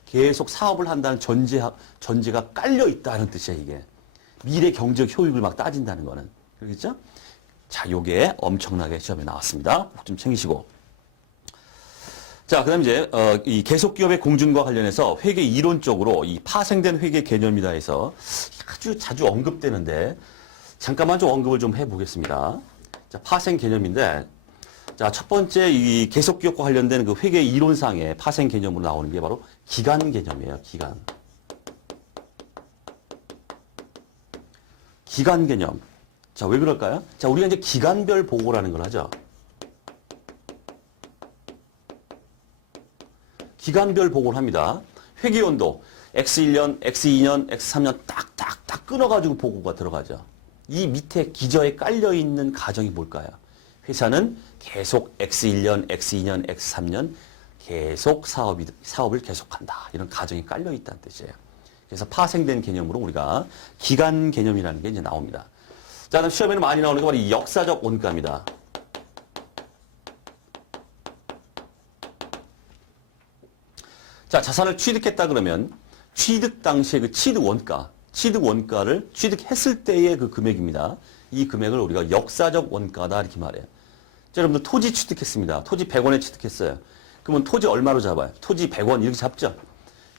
계속 사업을 한다는 전제가 깔려 있다는 뜻이야 이게. 미래 경제적 효익을 막 따진다는 거는. 그렇겠죠? 자, 요게 엄청나게 시험에 나왔습니다. 꼭 좀 챙기시고. 자, 그 다음 이제, 이 계속기업의 공준과 관련해서 회계 이론적으로 이 파생된 회계 개념이다 해서 아주 자주 언급되는데, 잠깐만 좀 언급을 좀 해보겠습니다. 자, 파생 개념인데, 자, 첫 번째 이 계속기업과 관련된 그 회계 이론상의 파생 개념으로 나오는 게 바로 기간 개념이에요, 기간. 기간 개념. 자, 왜 그럴까요? 자, 우리가 이제 기간별 보고라는 걸 하죠. 기간별 보고를 합니다. 회계연도 X1년, X2년, X3년 딱딱딱 끊어가지고 보고가 들어가죠. 이 밑에 기저에 깔려있는 가정이 뭘까요? 회사는 계속 X1년, X2년, X3년 계속 사업을 계속한다. 이런 가정이 깔려있다는 뜻이에요. 그래서 파생된 개념으로 우리가 기간 개념이라는 게 이제 나옵니다. 자, 그다음 시험에는 많이 나오는 게 바로 이 역사적 원가입니다. 자, 자산을 취득했다 그러면 취득 당시의 그 취득 원가를 취득했을 때의 그 금액입니다. 이 금액을 우리가 역사적 원가다 이렇게 말해요. 자, 여러분들 토지 취득했습니다. 토지 100원에 취득했어요. 그러면 토지 얼마로 잡아요? 토지 100원 이렇게 잡죠.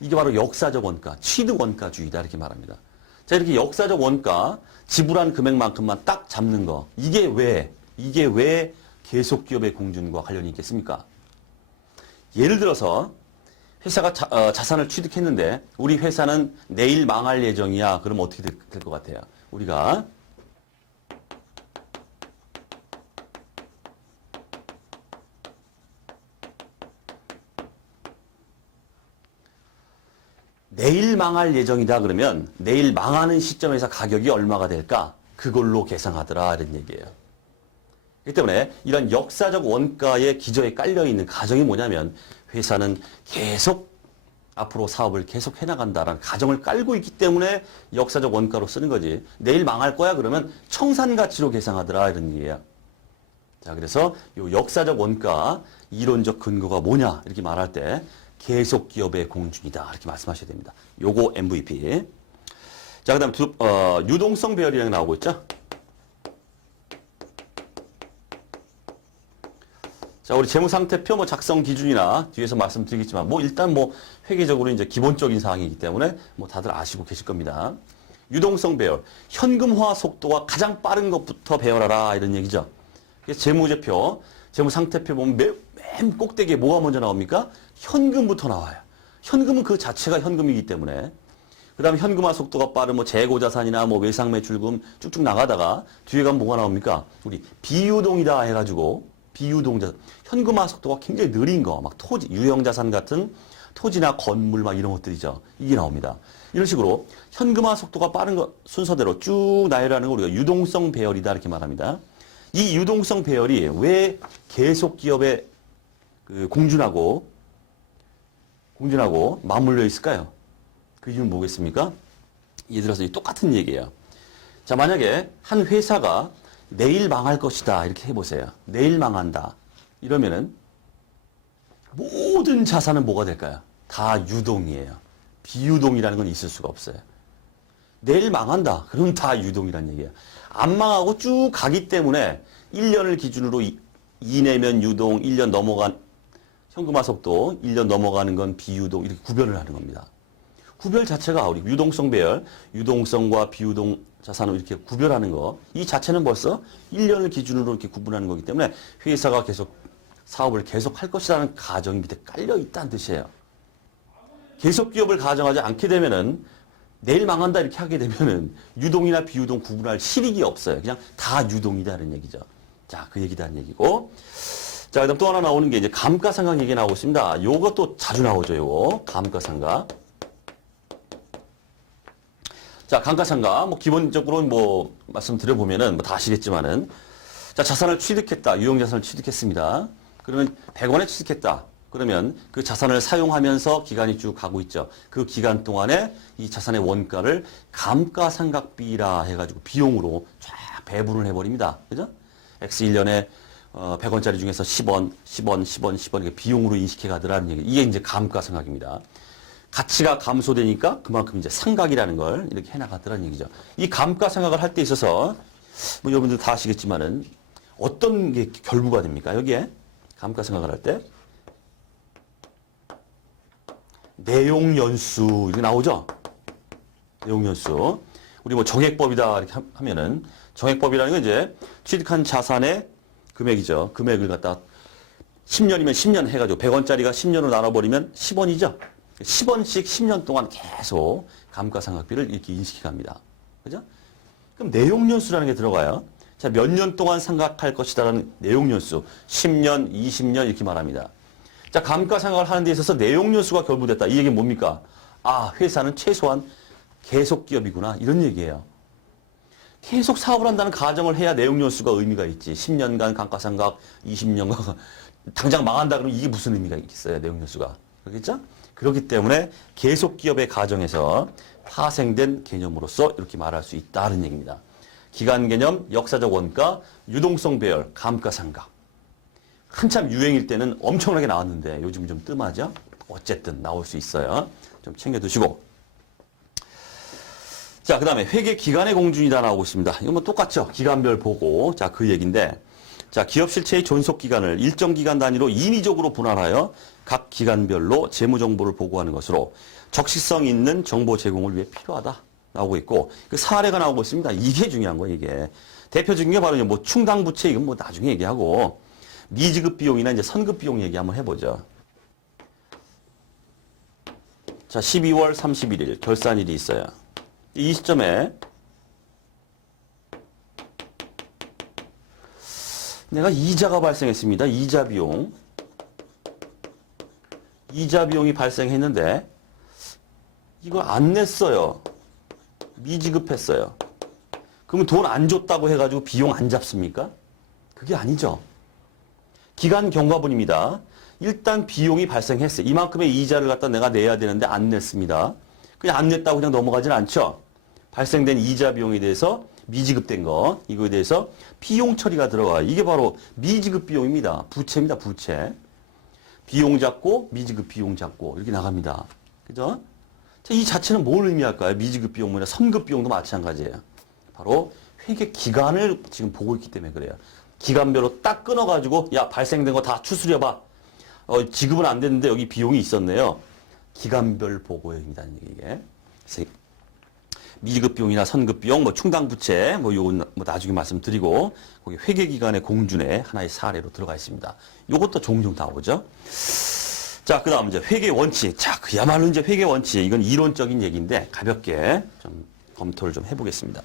이게 바로 역사적 원가, 취득 원가주의다 이렇게 말합니다. 자, 이렇게 역사적 원가, 지불한 금액만큼만 딱 잡는 거. 이게 왜 계속기업의 공준과 관련이 있겠습니까? 예를 들어서 회사가 자산을 취득했는데 우리 회사는 내일 망할 예정이야. 그럼 어떻게 될 것 같아요? 우리가 내일 망할 예정이다 그러면 내일 망하는 시점에서 가격이 얼마가 될까? 그걸로 계상하더라 이런 얘기예요. 그렇기 때문에 이런 역사적 원가의 기저에 깔려있는 가정이 뭐냐면 회사는 계속 앞으로 사업을 계속 해나간다라는 가정을 깔고 있기 때문에 역사적 원가로 쓰는 거지. 내일 망할 거야 그러면 청산가치로 계상하더라 이런 얘기예요. 자, 그래서 요 역사적 원가, 이론적 근거가 뭐냐 이렇게 말할 때 계속 기업의 공준이다 이렇게 말씀하셔야 됩니다. 요거 MVP. 자, 그다음 유동성 배열이라는 게 나오고 있죠. 자, 우리 재무상태표 뭐 작성 기준이나 뒤에서 말씀드리겠지만 뭐 일단 뭐 회계적으로 이제 기본적인 사항이기 때문에 뭐 다들 아시고 계실 겁니다. 유동성 배열, 현금화 속도가 가장 빠른 것부터 배열하라 이런 얘기죠. 그래서 재무제표, 재무상태표 보면 맨 꼭대기에 뭐가 먼저 나옵니까? 현금부터 나와요. 현금은 그 자체가 현금이기 때문에. 그 다음에 현금화 속도가 빠른 뭐 재고자산이나 뭐 외상매출금 쭉쭉 나가다가 뒤에 가면 뭐가 나옵니까? 우리 비유동이다 해가지고 비유동자산, 현금화 속도가 굉장히 느린 거, 막 토지, 유형자산 같은 토지나 건물 막 이런 것들이죠. 이게 나옵니다. 이런 식으로 현금화 속도가 빠른 것 순서대로 쭉 나열하는 걸 우리가 유동성 배열이다 이렇게 말합니다. 이 유동성 배열이 왜 계속 기업에 공준하고 맞물려 있을까요? 그 이유는 뭐겠습니까? 예를 들어서 똑같은 얘기예요. 자, 만약에 한 회사가 내일 망할 것이다 이렇게 해보세요. 내일 망한다 이러면은 모든 자산은 뭐가 될까요? 다 유동이에요. 비유동이라는 건 있을 수가 없어요. 내일 망한다 그러면 다 유동이라는 얘기예요. 안 망하고 쭉 가기 때문에 1년을 기준으로 2내면 유동, 1년 넘어간 현금화 속도 1년 넘어가는 건 비유동 이렇게 구별을 하는 겁니다. 구별 자체가 우리 유동성 배열, 유동성과 비유동 자산을 이렇게 구별하는 거, 이 자체는 벌써 1년을 기준으로 이렇게 구분하는 거기 때문에 회사가 계속 사업을 계속 할 것이라는 가정이 밑에 깔려 있다는 뜻이에요. 계속 기업을 가정하지 않게 되면은 내일 망한다 이렇게 하게 되면은 유동이나 비유동 구분할 실익이 없어요. 그냥 다 유동이다는 얘기죠. 자, 그 얘기다는 얘기고. 자, 그다음 또 하나 나오는 게 이제 감가상각 얘기 나오고 있습니다. 요것도 자주 나오죠, 요거. 감가상각. 자, 감가상각. 뭐 기본적으로 뭐 말씀드려보면은 뭐 다 아시겠지만은 자, 자산을 취득했다. 유형자산을 취득했습니다. 그러면 100원에 취득했다. 그러면 그 자산을 사용하면서 기간이 쭉 가고 있죠. 그 기간 동안에 이 자산의 원가를 감가상각비라 해가지고 비용으로 쫙 배분을 해버립니다. 그죠? X 1년에 100원짜리 중에서 10원, 10원, 10원, 10원 이렇게 비용으로 인식해 가더라는 얘기. 이게 이제 감가상각입니다. 가치가 감소되니까 그만큼 이제 상각이라는 걸 이렇게 해나가더라는 얘기죠. 이 감가상각을 할 때 있어서 뭐 여러분들 다 아시겠지만은 어떤 게 결부가 됩니까? 여기에 감가상각을 할 때 내용연수 이렇게 나오죠. 내용연수. 우리 뭐 정액법이다 이렇게 하면은 정액법이라는 건 이제 취득한 자산의 금액이죠. 금액을 갖다 10년이면 10년 해가지고 100원짜리가 10년으로 나눠버리면 10원이죠. 10원씩 10년 동안 계속 감가상각비를 이렇게 인식해 갑니다. 그죠? 그럼 내용연수라는 게 들어가요. 자, 몇 년 동안 상각할 것이다라는 내용연수. 10년, 20년 이렇게 말합니다. 자, 감가상각을 하는 데 있어서 내용연수가 결부됐다. 이 얘기는 뭡니까? 아, 회사는 최소한 계속 기업이구나. 이런 얘기예요. 계속 사업을 한다는 가정을 해야 내용연수가 의미가 있지. 10년간 감가상각, 20년간 당장 망한다 그러면 이게 무슨 의미가 있겠어요, 내용연수가. 그렇겠죠? 그렇기 때문에 계속 기업의 가정에서 파생된 개념으로서 이렇게 말할 수 있다는 얘기입니다. 기간 개념, 역사적 원가, 유동성 배열, 감가상각. 한참 유행일 때는 엄청나게 나왔는데 요즘 좀 뜸하죠? 어쨌든 나올 수 있어요. 좀 챙겨두시고. 자, 그 다음에 회계 기간의 공준이다 나오고 있습니다. 이건 뭐 똑같죠? 기간별 보고. 자, 그 얘기인데. 자, 기업 실체의 존속 기간을 일정 기간 단위로 인위적으로 분할하여 각 기간별로 재무 정보를 보고하는 것으로 적시성 있는 정보 제공을 위해 필요하다 나오고 있고 그 사례가 나오고 있습니다. 이게 중요한 거예요, 이게. 대표적인 게 바로 뭐 충당 부채 이건 뭐 나중에 얘기하고 미지급 비용이나 이제 선급 비용 얘기 한번 해보죠. 자, 12월 31일 결산일이 있어요. 이 시점에 내가 이자가 발생했습니다. 이자 비용. 이자 비용이 발생했는데 이걸 안 냈어요. 미지급했어요. 그러면 돈 안 줬다고 해가지고 비용 안 잡습니까? 그게 아니죠. 기간 경과분입니다. 일단 비용이 발생했어요. 이만큼의 이자를 갖다 내가 내야 되는데 안 냈습니다. 그냥 안 냈다고 그냥 넘어가진 않죠. 발생된 이자 비용에 대해서 미지급된 거 이거에 대해서 비용 처리가 들어가요. 이게 바로 미지급 비용입니다. 부채입니다. 부채. 비용 잡고 미지급 비용 잡고 이렇게 나갑니다. 그죠? 자, 이 자체는 뭘 의미할까요? 미지급 비용이나 선급 비용도 마찬가지예요. 바로 회계 기간을 지금 보고 있기 때문에 그래요. 기간별로 딱 끊어가지고 야 발생된 거 다 추스려봐. 지급은 안 됐는데 여기 비용이 있었네요. 기간별 보고입니다. 이게. 그래서 미지급 비용이나 선급 비용, 뭐 충당 부채, 뭐 요건 뭐 나중에 말씀드리고 거기 회계 기간의 공준에 하나의 사례로 들어가 있습니다. 요것도 종종 나오죠. 자, 그다음 이제 회계 원칙. 자, 그야말로 이제 회계 원칙. 이건 이론적인 얘기인데 가볍게 좀 검토를 좀 해보겠습니다.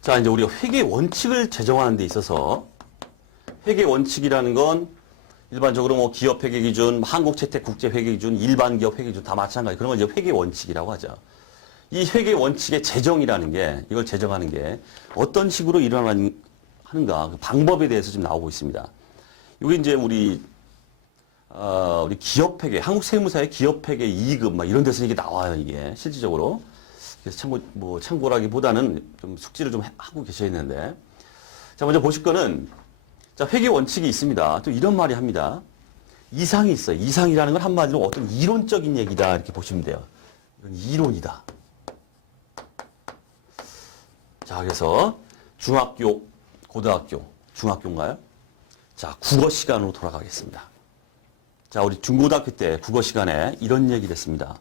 자, 이제 우리가 회계 원칙을 제정하는 데 있어서 회계 원칙이라는 건 일반적으로 뭐 기업 회계 기준, 한국채택 국제 회계 기준, 일반 기업 회계 기준 다 마찬가지. 그런 걸 이제 회계 원칙이라고 하죠. 이 회계 원칙의 제정이라는 게 이걸 제정하는 게 어떤 식으로 일어나는가 그 방법에 대해서 지금 나오고 있습니다. 이게 이제 우리 기업 회계, 한국 세무사의 기업 회계 2급 막 이런 데서 이게 나와요, 이게 실질적으로. 그래서 참고라기보다는 좀 숙지를 좀 하고 계셔야겠는데. 자, 먼저 보실 거는, 자, 회계 원칙이 있습니다. 또 이런 말이 합니다. 이상이 있어요. 이상이라는 건 한마디로 어떤 이론적인 얘기다. 이렇게 보시면 돼요. 이건 이론이다. 자, 그래서 중학교, 고등학교, 중학교인가요? 자, 국어 시간으로 돌아가겠습니다. 자, 우리 중고등학교 때 국어 시간에 이런 얘기를 했습니다.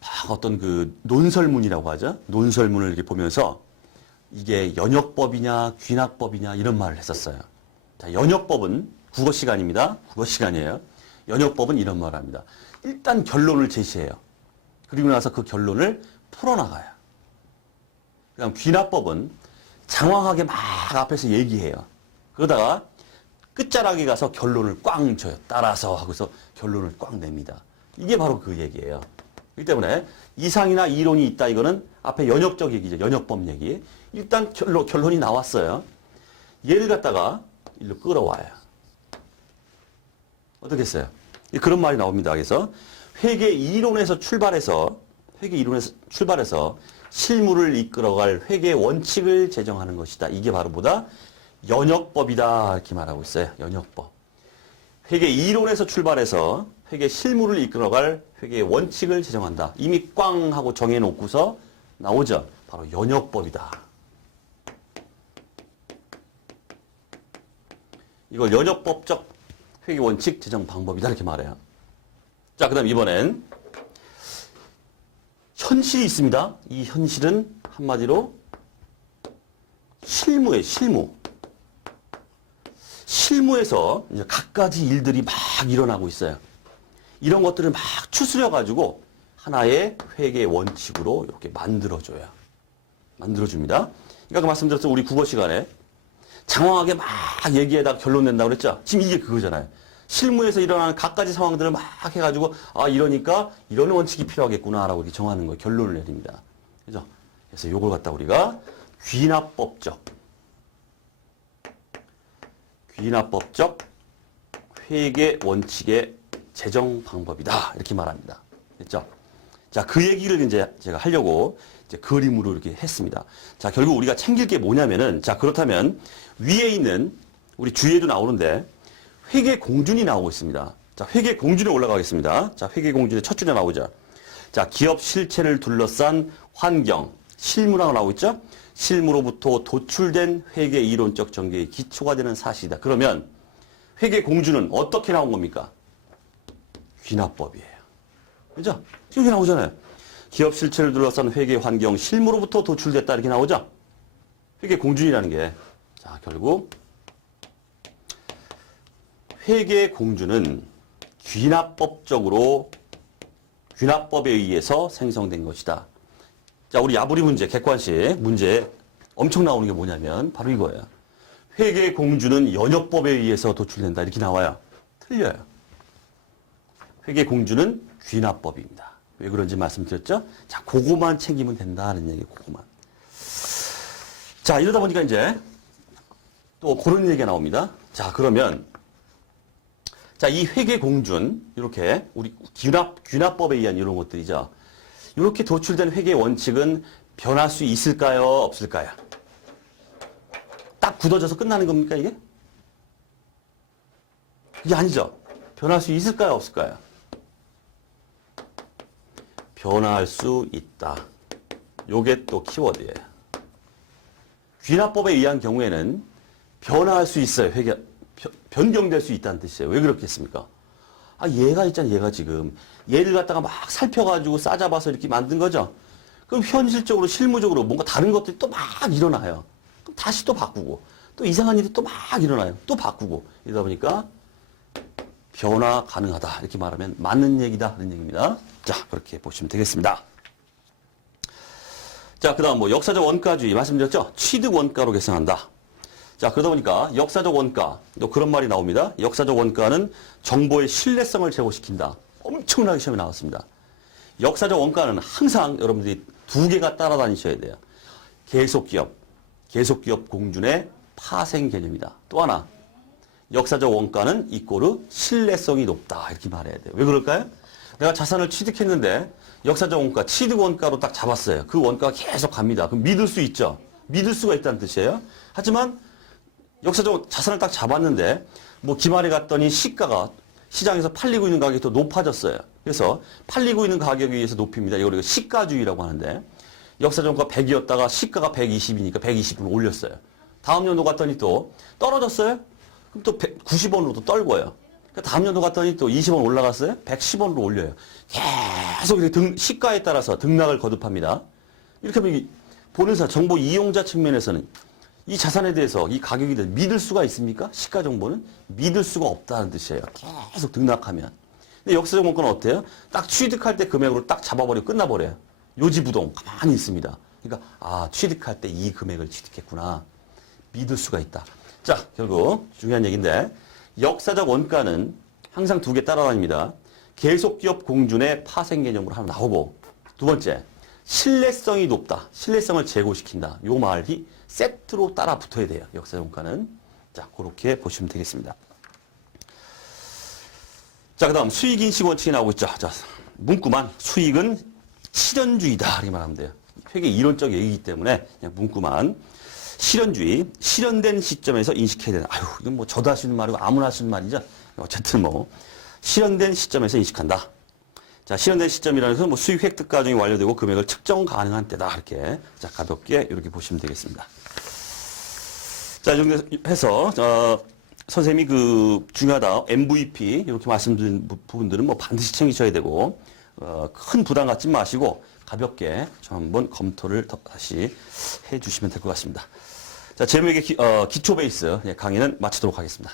막 어떤 그 논설문이라고 하죠. 논설문을 이렇게 보면서 이게 연역법이냐 귀납법이냐 이런 말을 했었어요. 자, 연역법은 국어 시간입니다. 국어 시간이에요. 연역법은 이런 말을 합니다. 일단 결론을 제시해요. 그리고 나서 그 결론을 풀어나가요. 그다음 귀납법은 장황하게 막 앞에서 얘기해요. 그러다가 끝자락에 가서 결론을 꽝 줘요. 따라서 하고서 결론을 꽝 냅니다. 이게 바로 그 얘기예요. 그렇기 때문에 이상이나 이론이 있다 이거는 앞에 연역적 얘기죠. 연역법 얘기. 일단 결론이 나왔어요. 얘를 갖다가 일로 끌어와요. 어떻게 했어요? 그런 말이 나옵니다. 그래서 회계 이론에서 출발해서 실무를 이끌어갈 회계 원칙을 제정하는 것이다. 이게 바로 뭐다? 연역법이다. 이렇게 말하고 있어요. 연역법. 회계 이론에서 출발해서 회계 실무를 이끌어갈 회계 원칙을 제정한다. 이미 꽝 하고 정해놓고서 나오죠. 바로 연역법이다. 이걸 연역법적 회계 원칙 제정 방법이다. 이렇게 말해요. 자, 그 다음 이번엔 현실이 있습니다. 이 현실은 한마디로 실무예요. 실무. 실무에서 이제 갖가지 일들이 막 일어나고 있어요. 이런 것들을 막 추스려가지고 하나의 회계 원칙으로 이렇게 만들어줘요. 만들어줍니다. 그러니까 말씀드렸죠. 우리 국어 시간에 장황하게 막 얘기하다가 결론 낸다고 그랬죠. 지금 이게 그거잖아요. 실무에서 일어나는 갖가지 상황들을 막 해가지고 아 이러니까 이런 원칙이 필요하겠구나라고 이렇게 정하는 거예요. 결론을 내립니다. 그죠? 그래서 이걸 갖다 우리가 귀납법적 회계 원칙의 제정 방법이다. 이렇게 말합니다. 됐죠? 자, 그 얘기를 이제 제가 하려고 이제 그림으로 이렇게 했습니다. 자, 결국 우리가 챙길 게 뭐냐면은, 자, 그렇다면 위에 있는 우리 주위에도 나오는데 회계 공준이 나오고 있습니다. 자, 회계 공준에 올라가겠습니다. 자, 회계 공준의 첫 줄에 나오죠. 자, 기업 실체를 둘러싼 환경, 실무라고 나오고 있죠? 실무로부터 도출된 회계 이론적 전개의 기초가 되는 사실이다. 그러면 회계 공준은 어떻게 나온 겁니까? 귀납법이에요. 그죠? 지금 이렇게 나오잖아요. 기업 실체를 둘러싼 회계 환경, 실무로부터 도출됐다. 이렇게 나오죠? 회계 공준이라는 게. 자, 결국 회계 공준은 귀납법에 의해서 생성된 것이다. 자, 우리 야부리 문제, 객관식 문제 엄청 나오는 게 뭐냐면 바로 이거예요. 회계 공준은 연역법에 의해서 도출된다. 이렇게 나와요. 틀려요. 회계 공준은 귀납법입니다. 왜 그런지 말씀드렸죠? 자, 그거만 챙기면 된다는 얘기, 그거만. 자, 이러다 보니까 이제 또 그런 얘기가 나옵니다. 자, 그러면 자, 이 회계공준, 이렇게 우리 귀납법에 의한 이런 것들이죠. 이렇게 도출된 회계 원칙은 변할 수 있을까요? 없을까요? 딱 굳어져서 끝나는 겁니까, 이게? 이게 아니죠. 변할 수 있을까요? 없을까요? 변할 수 있다. 요게 또 키워드예요. 귀납법에 의한 경우에는 변화할 수 있어요. 변경될 수 있다는 뜻이에요. 왜 그렇겠습니까? 아, 얘가 있잖아요. 얘가 지금. 얘를 갖다가 막 살펴가지고 싸잡아서 이렇게 만든 거죠. 그럼 현실적으로, 실무적으로 뭔가 다른 것들이 또 막 일어나요. 그럼 다시 또 바꾸고, 또 이상한 일이 또 막 일어나요. 또 바꾸고. 이러다 보니까 변화 가능하다. 이렇게 말하면 맞는 얘기다. 하는 얘기입니다. 자, 그렇게 보시면 되겠습니다. 자, 그 다음 뭐 역사적 원가주의 말씀드렸죠? 취득 원가로 계산한다. 자, 그러다 보니까 역사적 원가, 또 그런 말이 나옵니다. 역사적 원가는 정보의 신뢰성을 제고시킨다. 엄청나게 시험에 나왔습니다. 역사적 원가는 항상 여러분들이 두 개가 따라다니셔야 돼요. 계속기업 공준의 파생 개념이다. 또 하나, 역사적 원가는 이꼬르 신뢰성이 높다. 이렇게 말해야 돼요. 왜 그럴까요? 내가 자산을 취득했는데 역사적 원가, 취득 원가로 딱 잡았어요. 그 원가가 계속 갑니다. 그럼 믿을 수 있죠? 믿을 수가 있다는 뜻이에요. 하지만 역사적 자산을 딱 잡았는데 뭐 기말에 갔더니 시가가 시장에서 팔리고 있는 가격이 더 높아졌어요. 그래서 팔리고 있는 가격에 의해서 높입니다. 이걸 우리가 시가주의라고 하는데 역사적 원가 100이었다가 시가가 120이니까 120을 올렸어요. 다음 연도 갔더니 또 떨어졌어요? 그럼 또 90원으로 또 떨고요. 다음 연도 갔더니 또 20원 올라갔어요? 110원으로 올려요. 계속 이렇게 시가에 따라서 등락을 거듭합니다. 이렇게 하면 보는 사람, 정보 이용자 측면에서는 이 자산에 대해서 이 가격에 대해서 믿을 수가 있습니까? 시가 정보는 믿을 수가 없다는 뜻이에요. 계속 등락하면. 근데 역사적 원가는 어때요? 딱 취득할 때 금액으로 딱 잡아버리고 끝나버려요. 요지부동 가만히 있습니다. 그러니까 아, 취득할 때 이 금액을 취득했구나. 믿을 수가 있다. 자, 결국 중요한 얘기인데 역사적 원가는 항상 두 개 따라다닙니다. 계속기업 공준의 파생 개념으로 하나 나오고 두 번째, 신뢰성이 높다. 신뢰성을 제고시킨다. 요 말이 세트로 따라 붙어야 돼요. 역사적 원가는. 자, 그렇게 보시면 되겠습니다. 자, 그 다음 수익인식 원칙이 나오고 있죠. 자, 문구만 수익은 실현주의다. 이렇게 말하면 돼요. 되게 이론적 얘기이기 때문에 그냥 문구만. 실현주의, 실현된 시점에서 인식해야 되는. 아유, 이건 뭐 저도 할 수 있는 말이고 아무나 할 수 있는 말이죠. 어쨌든 뭐 실현된 시점에서 인식한다. 자, 실현된 시점이라는 것은 뭐 수익 획득 과정이 완료되고 금액을 측정 가능한 때다. 이렇게 자, 가볍게 이렇게 보시면 되겠습니다. 자, 이 정도 해서 선생님이 그 중요하다 MVP 이렇게 말씀드린 부분들은 뭐 반드시 챙기셔야 되고 큰 부담 갖지 마시고 가볍게 좀 한번 검토를 다시 해주시면 될 것 같습니다. 자, 제목의 기초 베이스 강의는 마치도록 하겠습니다.